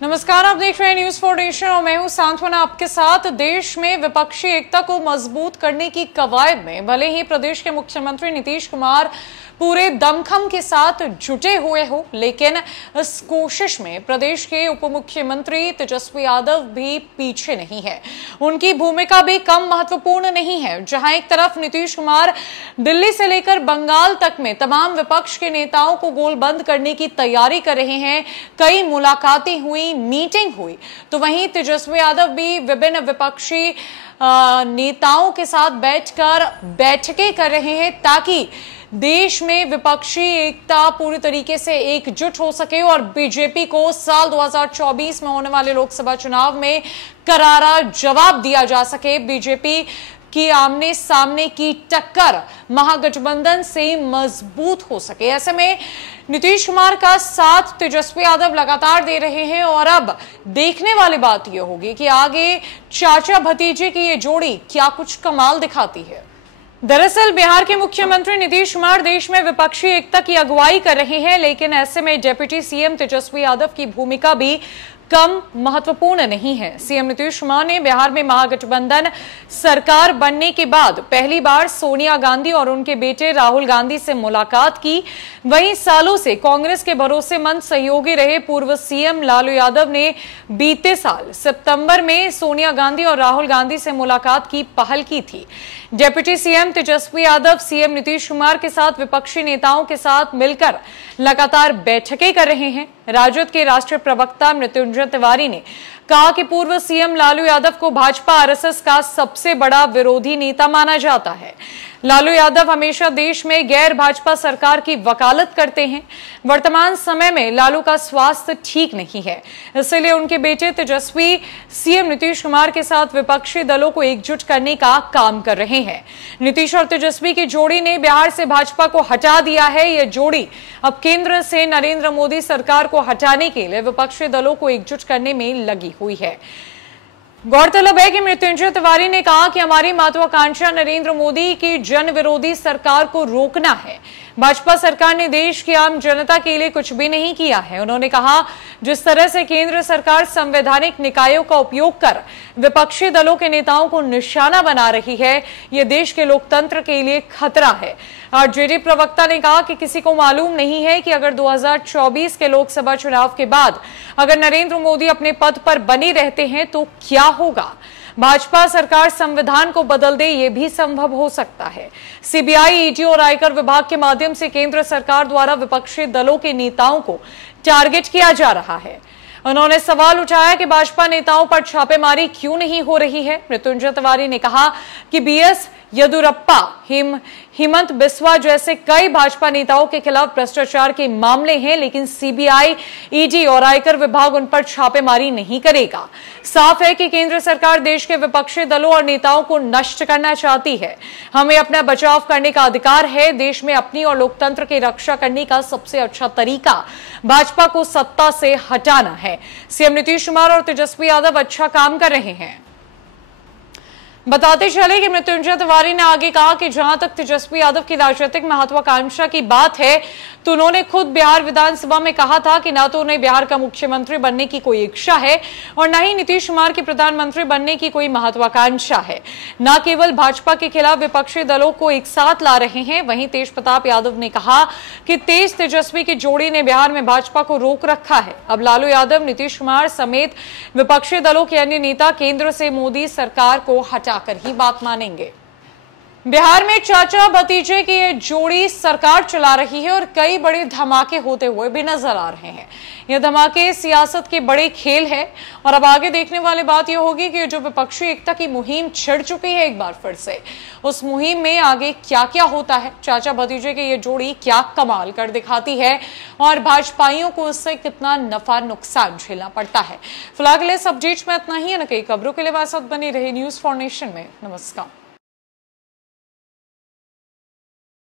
नमस्कार, आप देख रहे हैं न्यूज फॉर नेशन और मैं हूं सांत्वना आपके साथ। देश में विपक्षी एकता को मजबूत करने की कवायद में भले ही प्रदेश के मुख्यमंत्री नीतीश कुमार पूरे दमखम के साथ जुटे हुए हो, लेकिन इस कोशिश में प्रदेश के उप मुख्यमंत्री तेजस्वी यादव भी पीछे नहीं है। उनकी भूमिका भी कम महत्वपूर्ण नहीं है। जहां एक तरफ नीतीश कुमार दिल्ली से लेकर बंगाल तक में तमाम विपक्ष के नेताओं को गोलबंद करने की तैयारी कर रहे हैं, कई मुलाकातें हुई, मीटिंग हुई, तो वहीं तेजस्वी यादव भी विभिन्न विपक्षी नेताओं के साथ बैठकर बैठकें कर रहे हैं ताकि देश में विपक्षी एकता पूरी तरीके से एकजुट हो सके और बीजेपी को साल 2024 में होने वाले लोकसभा चुनाव में करारा जवाब दिया जा सके। बीजेपी की आमने सामने की टक्कर महागठबंधन से मजबूत हो सके। ऐसे में नीतीश कुमार का साथ तेजस्वी यादव लगातार दे रहे हैं और अब देखने वाली बात यह होगी कि आगे चाचा भतीजे की ये जोड़ी क्या कुछ कमाल दिखाती है। दरअसल बिहार के मुख्यमंत्री नीतीश कुमार देश में विपक्षी एकता की अगुवाई कर रहे हैं, लेकिन ऐसे में डिप्टी सीएम तेजस्वी यादव की भूमिका भी कम महत्वपूर्ण नहीं है। सीएम नीतीश कुमार ने बिहार में महागठबंधन सरकार बनने के बाद पहली बार सोनिया गांधी और उनके बेटे राहुल गांधी से मुलाकात की। वहीं सालों से कांग्रेस के भरोसेमंद सहयोगी रहे पूर्व सीएम लालू यादव ने बीते साल सितंबर में सोनिया गांधी और राहुल गांधी से मुलाकात की पहल की थी। Deputy CM Tejashwi Yadav CM Nitish Kumar के साथ विपक्षी नेताओं के साथ मिलकर लगातार बैठकें कर रहे हैं। राजद के राष्ट्रीय प्रवक्ता मृत्युंजय तिवारी ने कहा कि पूर्व सीएम लालू यादव को भाजपा आरएसएस का सबसे बड़ा विरोधी नेता माना जाता है। लालू यादव हमेशा देश में गैर भाजपा सरकार की वकालत करते हैं। वर्तमान समय में लालू का स्वास्थ्य ठीक नहीं है, इसलिए उनके बेटे तेजस्वी सीएम नीतीश कुमार के साथ विपक्षी दलों को एकजुट करने का काम कर रहे हैं। नीतीश और तेजस्वी की जोड़ी ने बिहार से भाजपा को हटा दिया है। यह जोड़ी अब केंद्र से नरेंद्र मोदी सरकार को हटाने के लिए विपक्षी दलों को एकजुट करने में लगी हुई है। गौरतलब है कि मृत्युंजय तिवारी ने कहा कि हमारी महत्वाकांक्षा नरेंद्र मोदी की जन विरोधी सरकार को रोकना है। भाजपा सरकार ने देश की आम जनता के लिए कुछ भी नहीं किया है। उन्होंने कहा, जिस तरह से केंद्र सरकार संवैधानिक निकायों का उपयोग कर विपक्षी दलों के नेताओं को निशाना बना रही है, यह देश के लोकतंत्र के लिए खतरा है। आरजेडी प्रवक्ता ने कहा कि किसी को मालूम नहीं है कि अगर 2024 के लोकसभा चुनाव के बाद अगर नरेंद्र मोदी अपने पद पर बने रहते हैं तो क्या होगा। भाजपा सरकार संविधान को बदल दे, यह भी संभव हो सकता है। सीबीआई, ईडी और आयकर विभाग के माध्यम से केंद्र सरकार द्वारा विपक्षी दलों के नेताओं को टारगेट किया जा रहा है। उन्होंने सवाल उठाया कि भाजपा नेताओं पर छापेमारी क्यों नहीं हो रही है। मृत्युंजय तिवारी ने कहा कि बीएस येदियुरप्पा, हिमंत बिस्वा जैसे कई भाजपा नेताओं के खिलाफ भ्रष्टाचार के मामले हैं, लेकिन सीबीआई, ईडी और आयकर विभाग उन पर छापेमारी नहीं करेगा। साफ है कि केंद्र सरकार देश के विपक्षी दलों और नेताओं को नष्ट करना चाहती है। हमें अपना बचाव करने का अधिकार है। देश में अपनी और लोकतंत्र की रक्षा करने का सबसे अच्छा तरीका भाजपा को सत्ता से हटाना है। सीएम नीतीश कुमार और तेजस्वी यादव अच्छा काम कर रहे हैं। बताते चले कि मृत्युंजय तिवारी ने आगे कहा कि जहां तक तेजस्वी यादव की राजनीतिक महत्वाकांक्षा की बात है, तो उन्होंने खुद बिहार विधानसभा में कहा था कि ना तो उन्हें बिहार का मुख्यमंत्री बनने की कोई इच्छा है और न ही नीतीश कुमार की प्रधानमंत्री बनने की कोई महत्वाकांक्षा है। न केवल भाजपा के खिलाफ विपक्षी दलों को एक साथ ला रहे हैं, वहीं तेज प्रताप यादव ने कहा कि तेज तेजस्वी की जोड़ी ने बिहार में भाजपा को रोक रखा है। अब लालू यादव, नीतीश कुमार समेत विपक्षी दलों के अन्य नेता केंद्र से मोदी सरकार को हटाकर ही बात मानेंगे। बिहार में चाचा भतीजे की ये जोड़ी सरकार चला रही है और कई बड़े धमाके होते हुए भी नजर आ रहे हैं। ये धमाके सियासत के बड़े खेल है और अब आगे देखने वाली बात यह होगी कि जो विपक्षी एकता की मुहिम छिड़ चुकी है एक बार फिर से, उस मुहिम में आगे क्या क्या होता है, चाचा भतीजे की ये जोड़ी क्या कमाल कर दिखाती है और भाजपाइयों को इससे कितना नफा नुकसान झेलना पड़ता है। फिलहाल के लिए सब अपडेट्स में इतना ही है। न कई खबरों के लिए बने रही न्यूज फॉर नेशन में। नमस्कार।